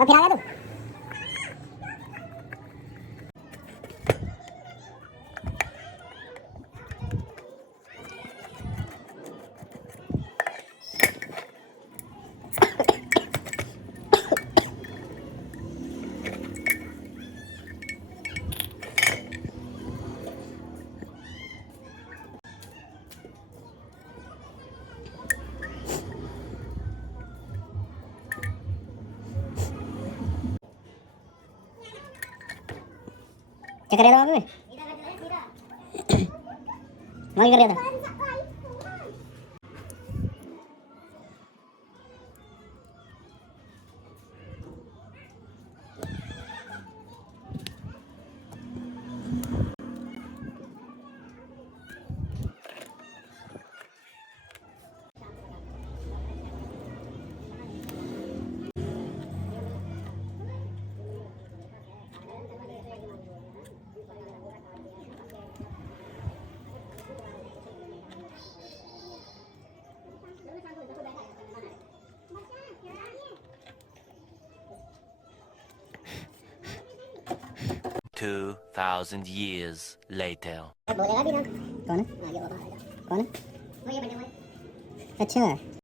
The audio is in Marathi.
अब फिर आ गया तू। क्या कर रहा था वहाँ पे? वहाँ क्या कर रहा था? 2,000 years later. बोलेगा भी ना। कौन है? आ गया बाबा, आ गया। कौन है? वो ये बने हुए। अच्छा